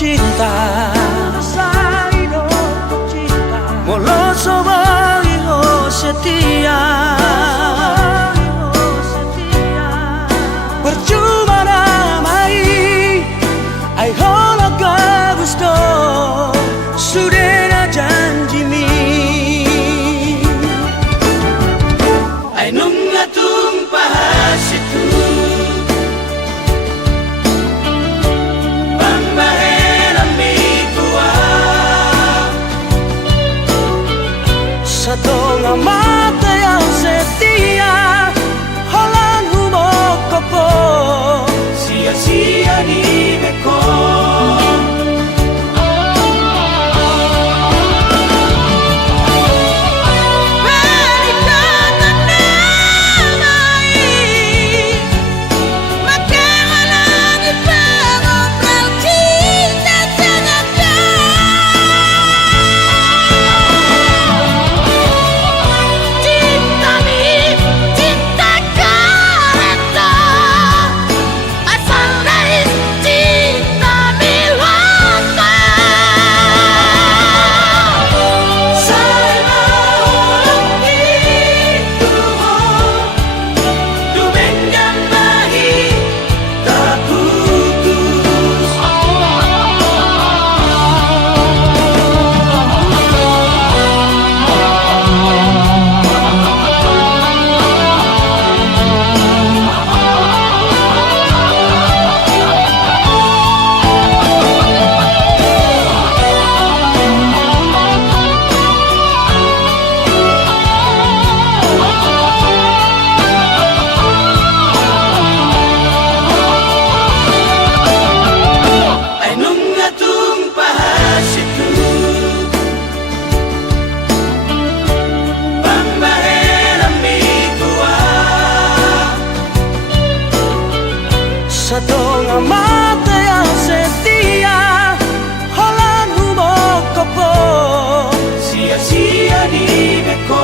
cinta, molo soba hijo setia. Percuma namai, ai hola ka gusto, sudah janji mi. Ai nunga tumpah situ, pambahera mi tua, satu mata yang setia, holan humok kopo, sia-sia di beko. Satu mata yang setia, holan humok kopo, sia-sia di beko.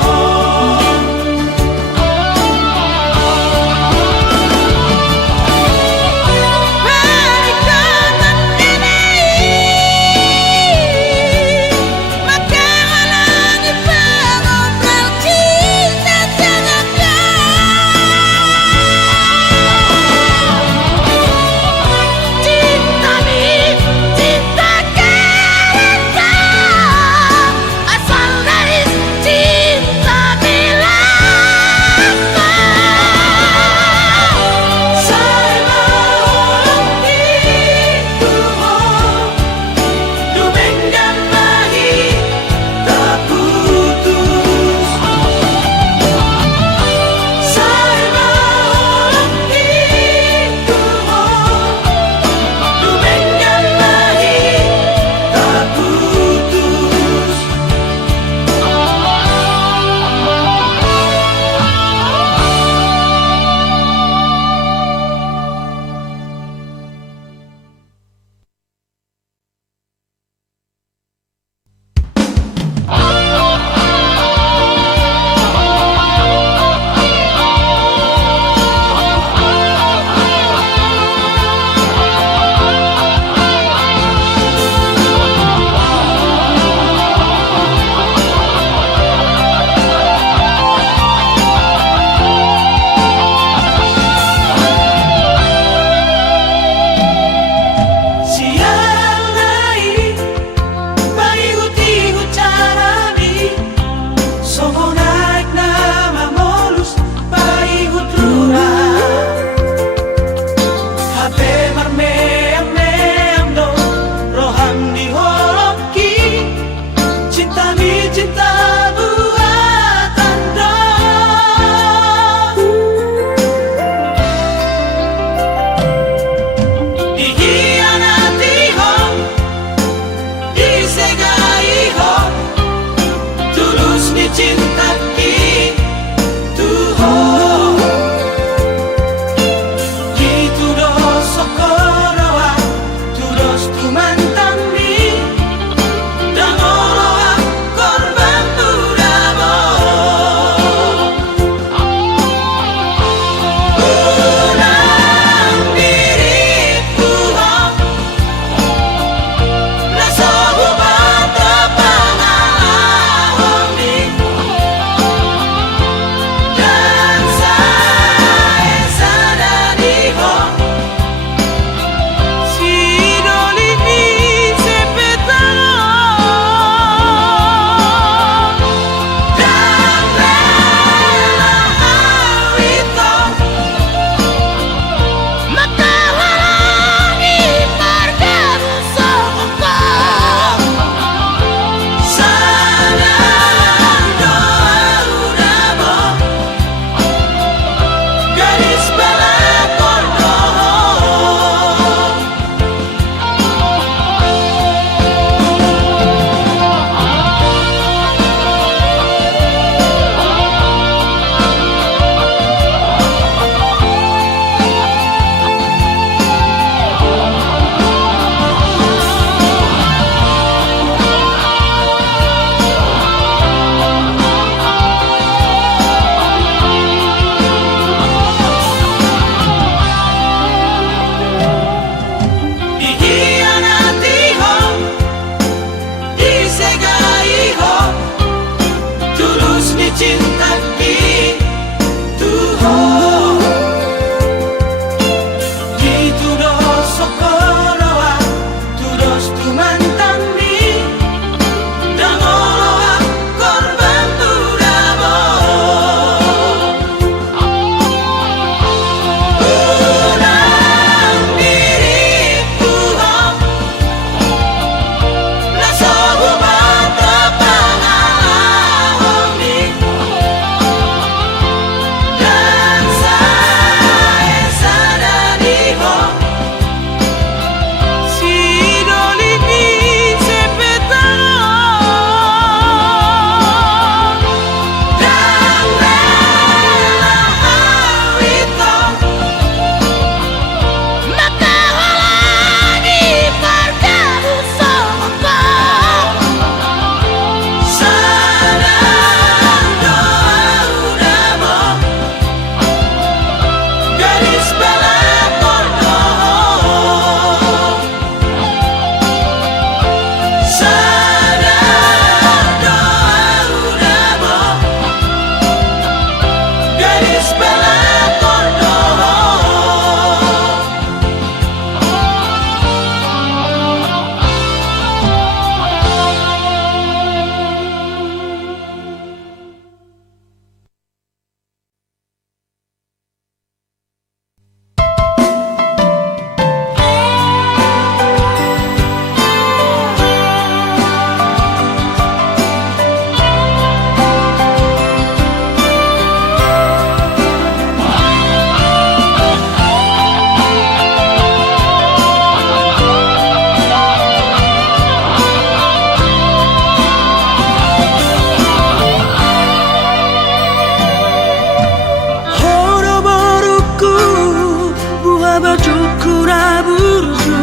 Syukurlah buruju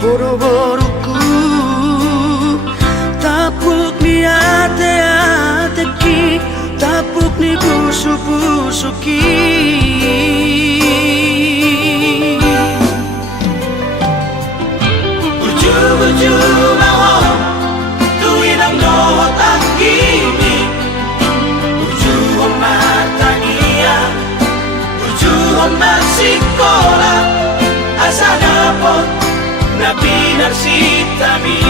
boro-boroku tapuk ni ate-ateki tapuk ni busuk-busuki Buju-buju mau tuinang nohot ang kimi Buju matania Buju masikola asa dapot na pinarsitami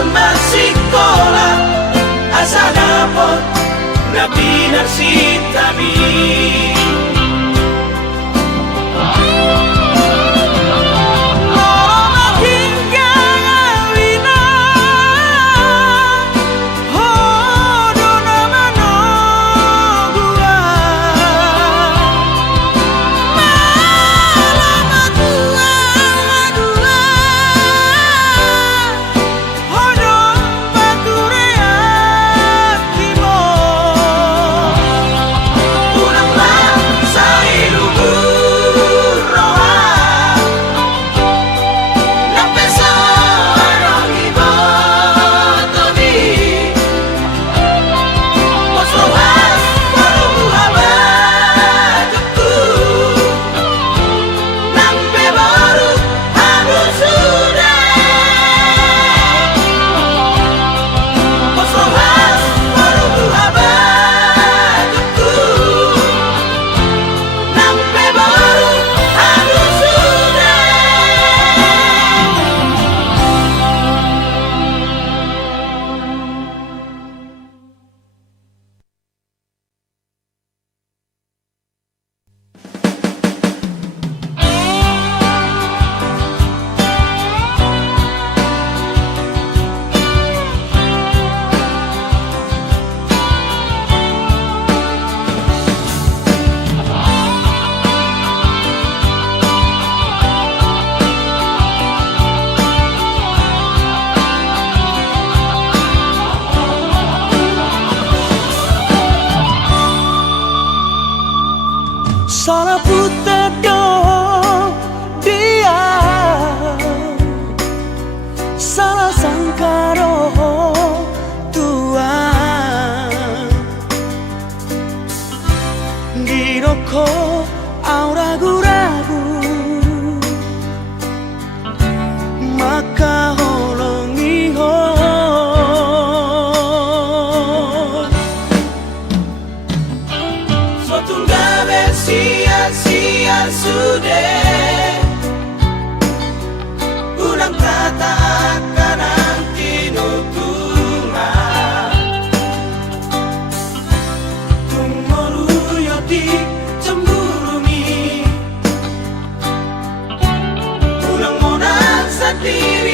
Masikola asa dapot na pinarsitami Salah putar doa dia Salah sangka roh Tuhan Giroko au ragu-ragu Maka holongi Suatu gawe sia-sia sudah Ulang katakan nanti nutuman Tumuru yoti cemburumi Ulang modal sendiri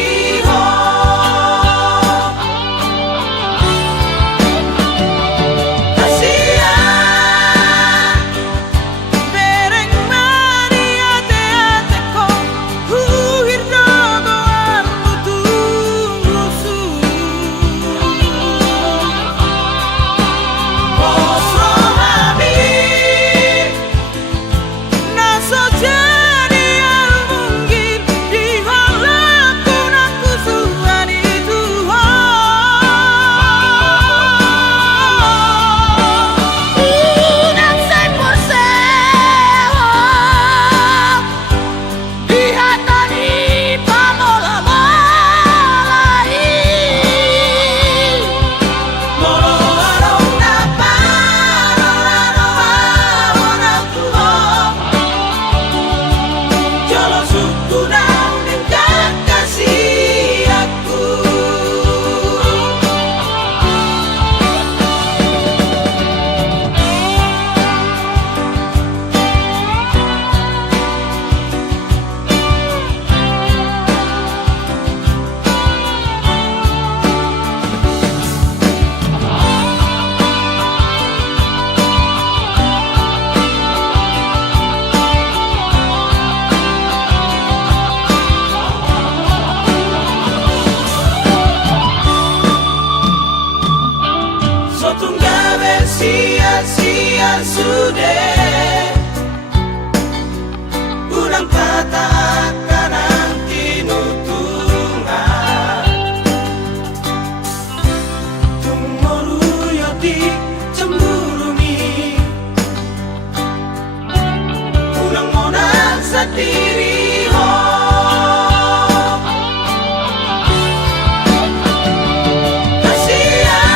satiri ho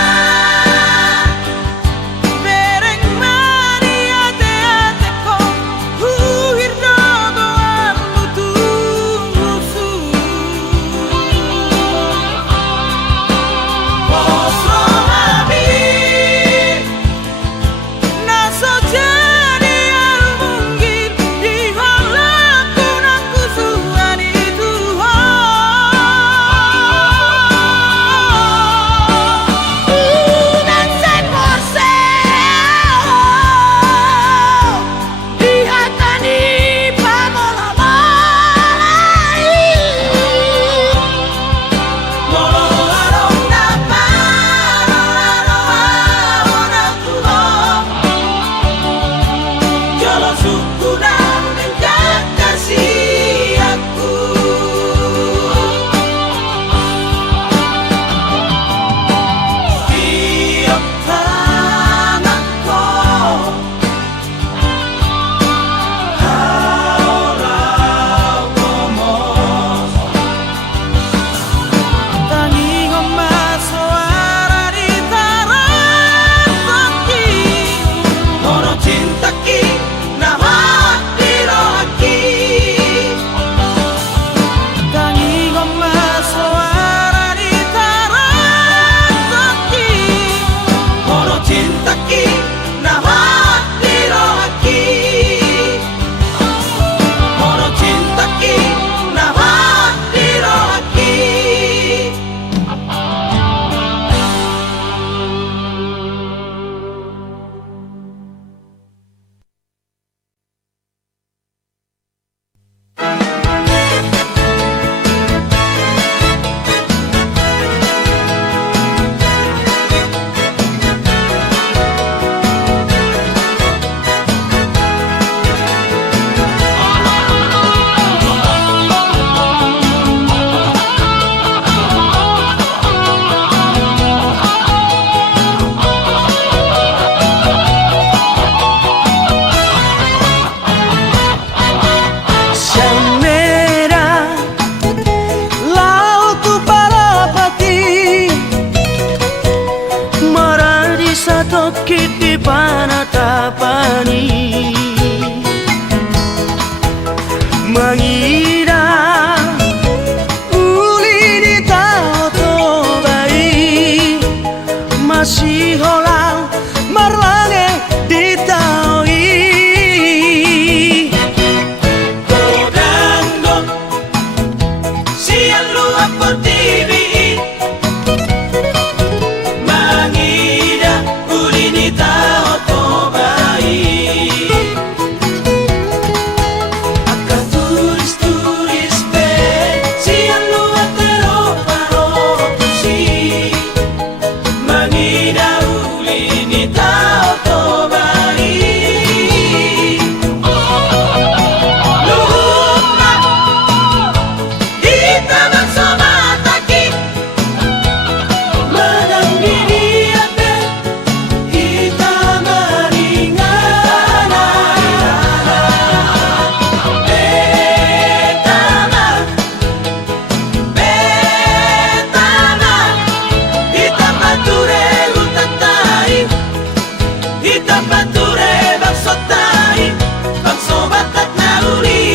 kasihan bereng mani ate ko huhir dodoan mutusu posro abi naso jadi al mungkin di halaku naku suan itu unan sen morse dihatani pamolamalai mololarong naparolaroa naku jalan suku dan menjak kasih aku tiap tanahku haurau komos tangi ngomas suara di taran kaki mono cintaki nama dirohaki tangi ngomas suara di taran kaki mono cintaki nama dirohaki mono cintaki nama dirohaki Samera lautu palapati maradi satoki di panatapani mengira uli di taoto bai masih holang marlange di taoi Godando siang luar por TV mangida ulinita otobai akan turis-turis be siang luar teroparo si mangida ulinita otobai luhukna kita bersama taki menang diri ate kita maringana betana betana kita bature utatai kita bature baksotai bakso batak naluri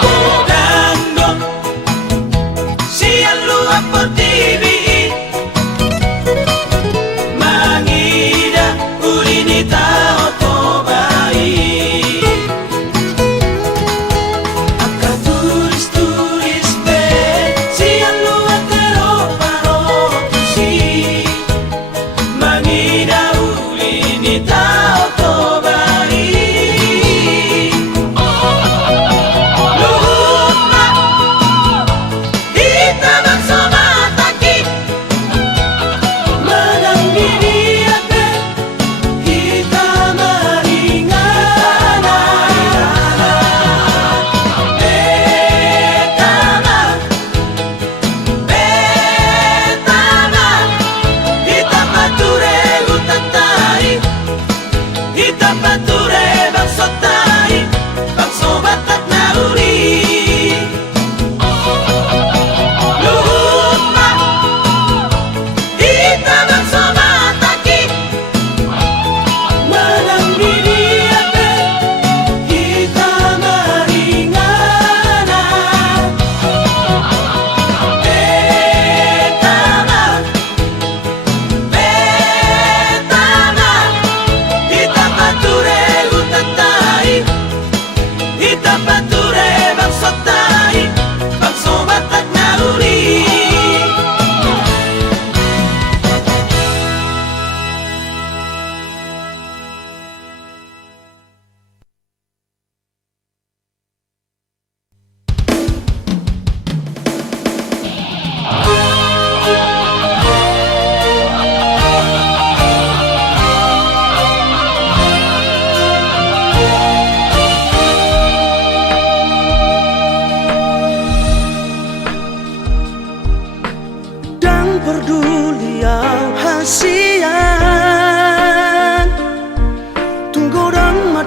Godando siang luar por TV mangida ulinita otobai akan turis-turis be siang luar teroparo si mangida ulinita otobai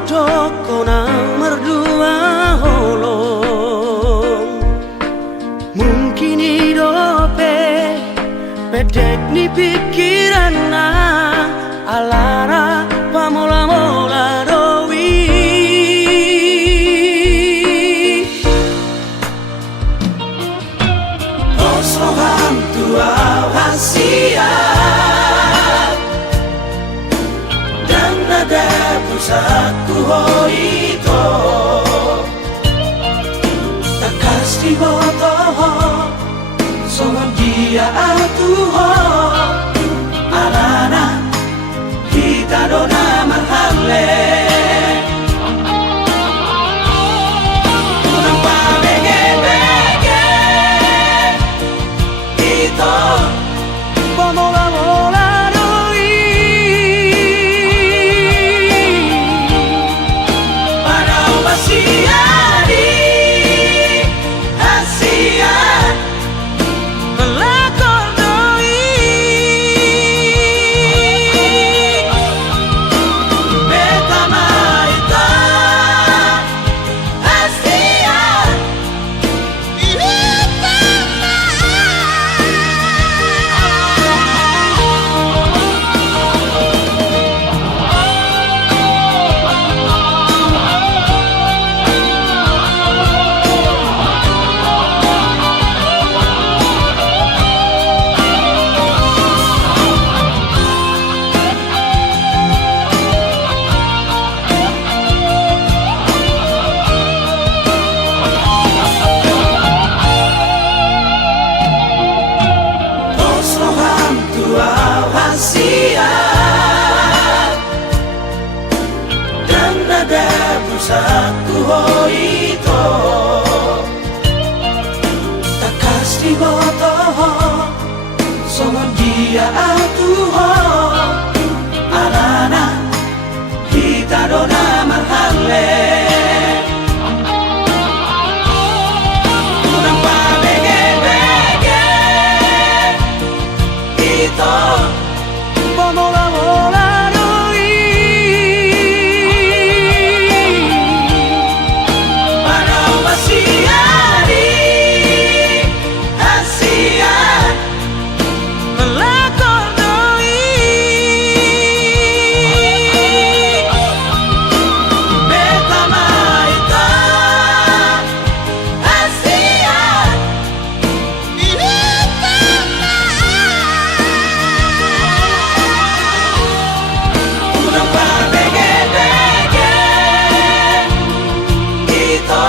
toko nang merdua holong mungkin hidope pedek ni pikiran na alara pamola-mola dowi Osrohan tua wasiat dan nada pusatku hoito takas di botoho songon dia atuho alana kita dona marhale unang pabege-bege ito pamola-mola dowi Panau basiari Asia pelakor dowi Betama ita Asia Osrohan tua wasiat dan nada pusatku hoito takas di botoho songon dia atuho alana kita dona marhale unang pabege-bege ito pamola-mola dowi Panau basiari Asia pelakor dowi Betama ita Asia unang pabege-bege ito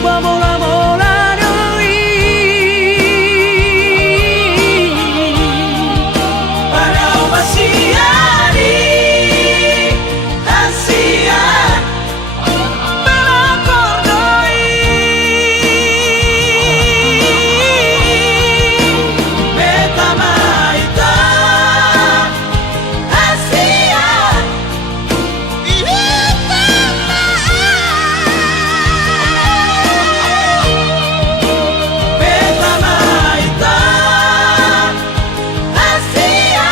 pamola-mola dowi Panau basiari Asia pelakor dowi Betama ita Asia Betama ita Asia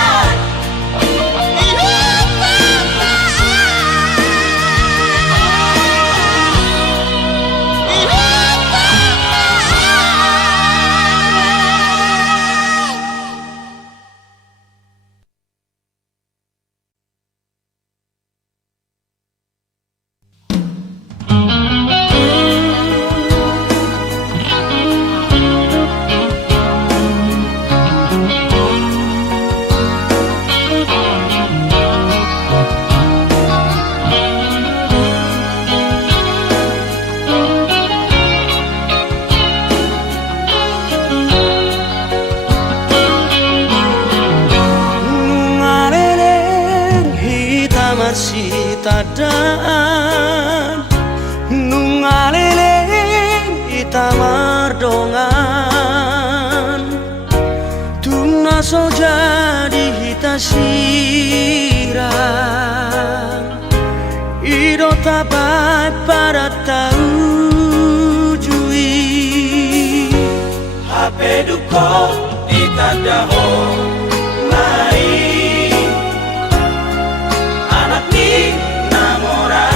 nungaleleng hitam arsitadaan nungaleleng hitam ardongan tuna so jadi hita sirang ido tabai pada tahu jui HP duko ditadaho lain anak ni namora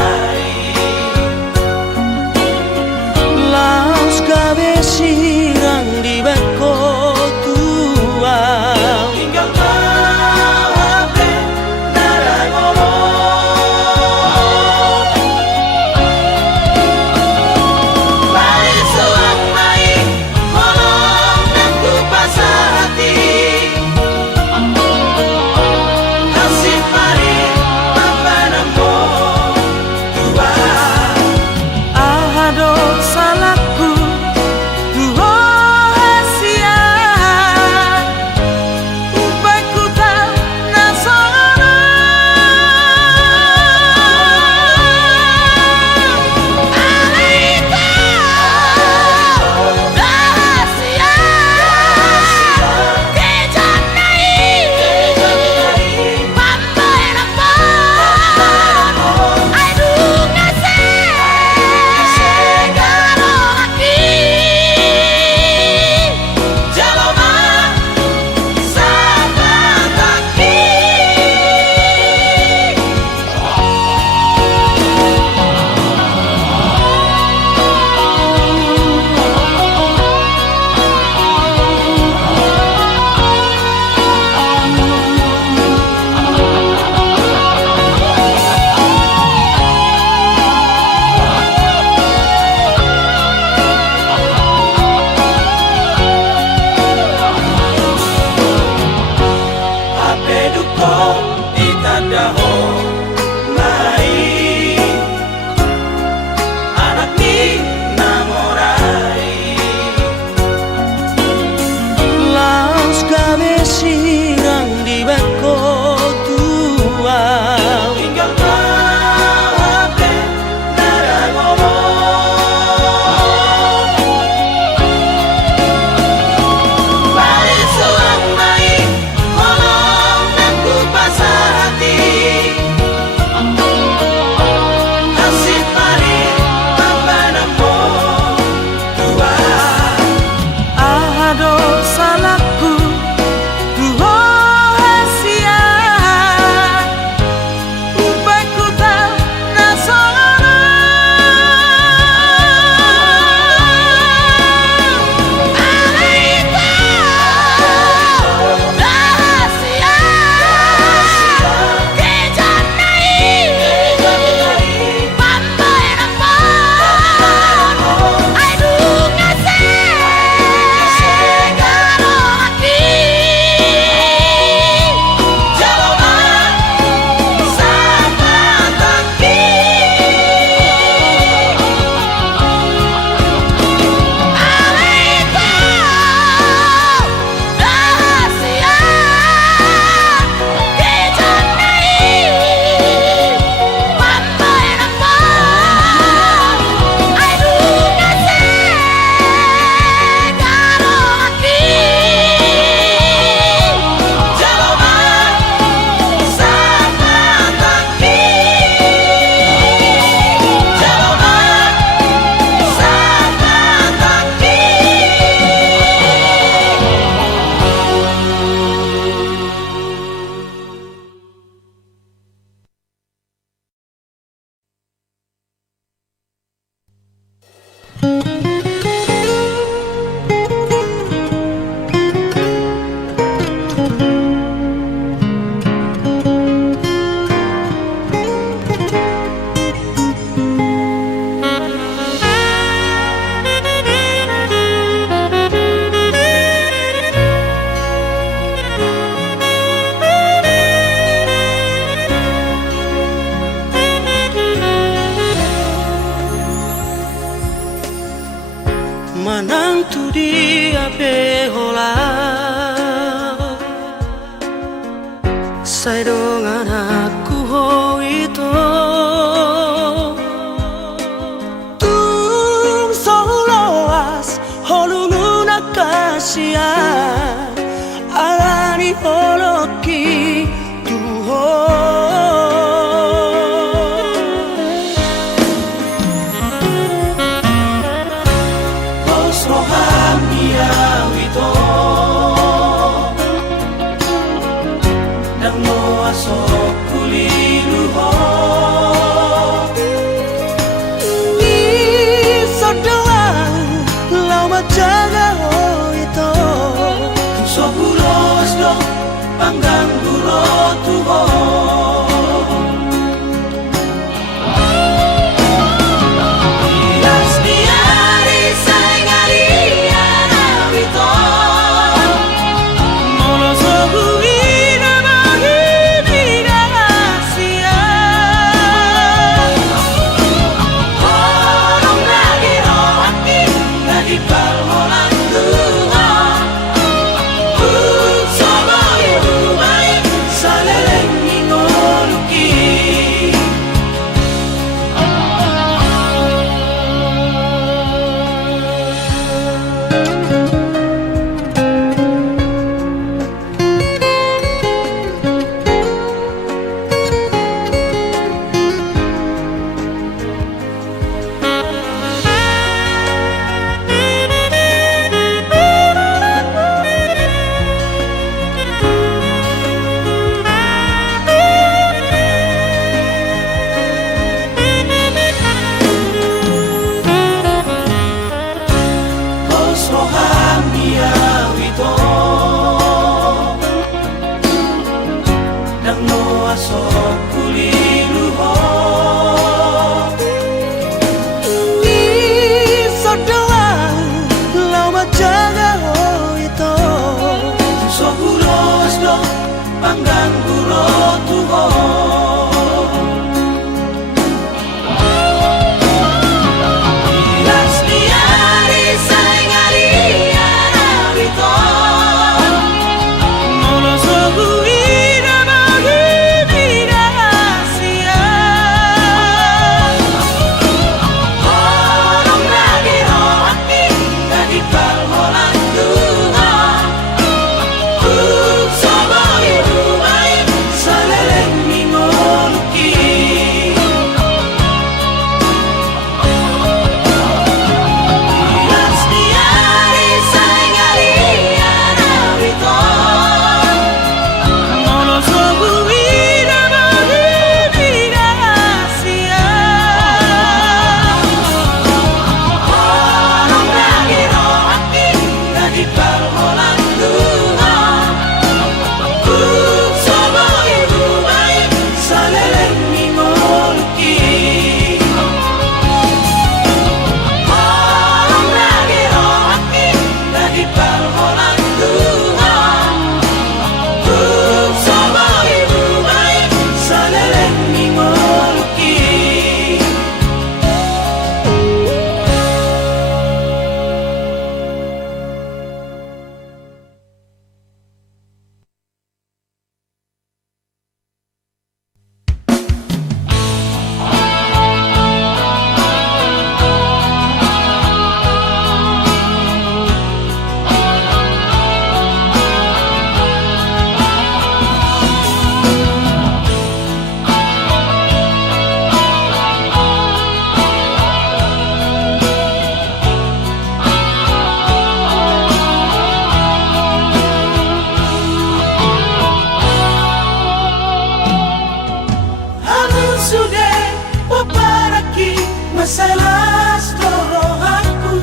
tu dia behola sai dengan aku ho itu tung soloas holungun akasia alani holoki tuho panggang gulo tuho Ilas diari saingali anawito Molo sobuina mahibina asia Orang lagi rohati Lagi palmolan tuho panggang gulo tuho Ilas diari saingali anawito Molo sobuina mahibina asia Orang lagi rohati Lagi palmolan tuho Masalah rohaku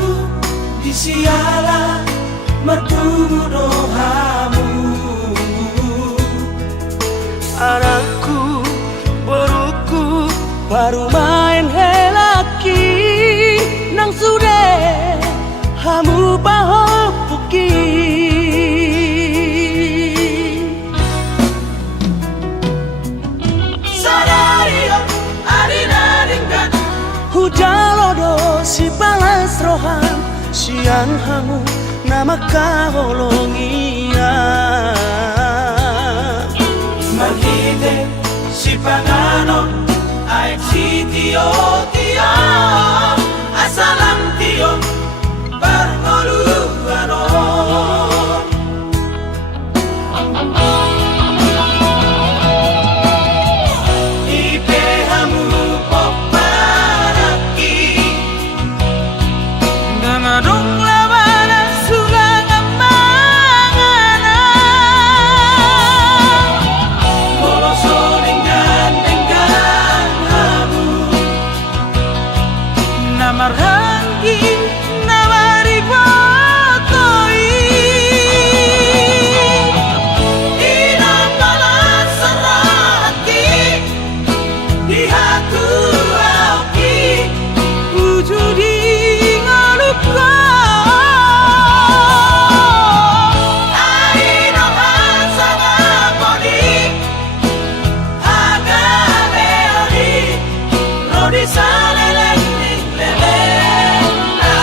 disiala mertemu dohamu Anakku beruku baru main helaki nang sude hamu baho puki Sadario adina ringkat Hujalodo si balas rohan si sian hamu nama kaholongia Malhide si pangano ay si Tio Tio asalam Tio Barngoluano Ipehamu poparaki Nangadong labanan sulang amangana Molosolingan dengan hamu Namarhangi namaribotoi Inapalan sarati Di hatu aki Wujudi ngaluka Ainohan sangaponi Agameoni Rodi saleleng lelena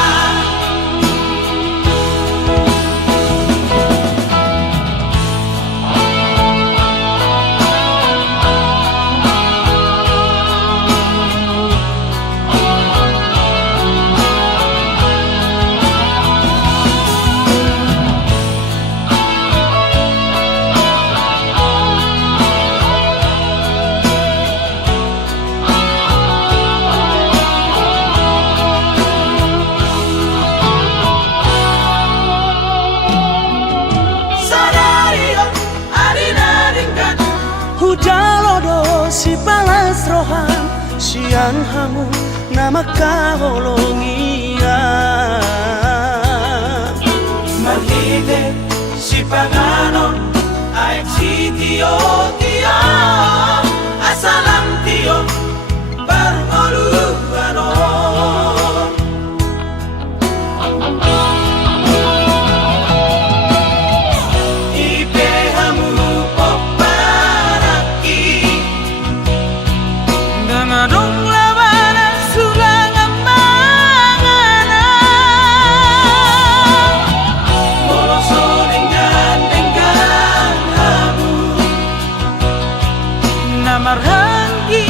Sadario adinaringkan Hujalodo si balas rohan sian hamu nama kaholongia Malhide si pangano ay si Tio Tio asalam Tio Barngoluano Ipehamu poparaki Nangadong labanan sulang amangana Molosolingan dengan hamu Namarhangi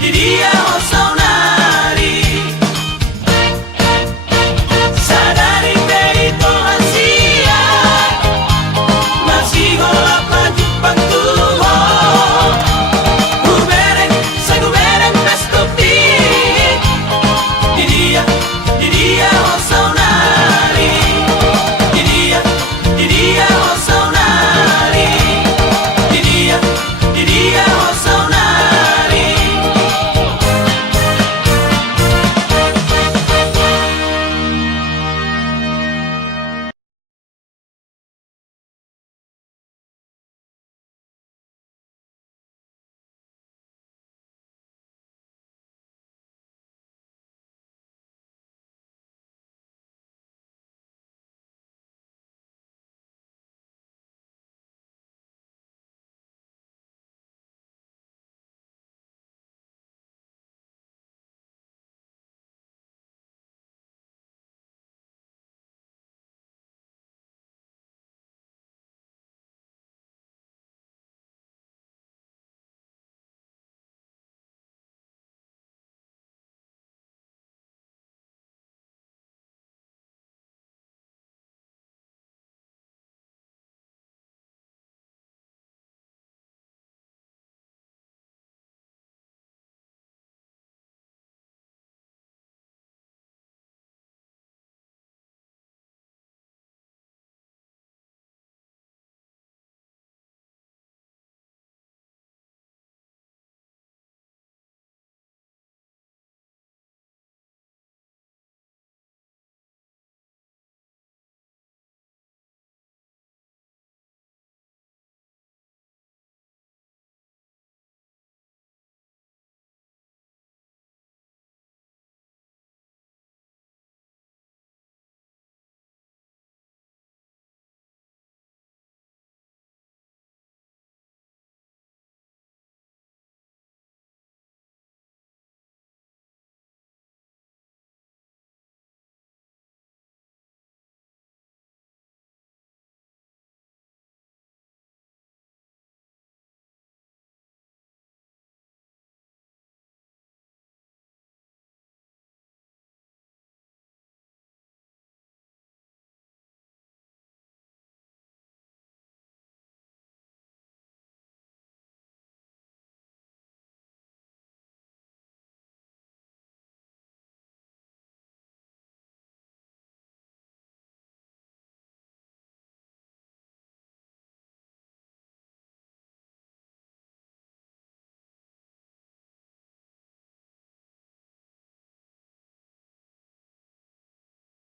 Diria o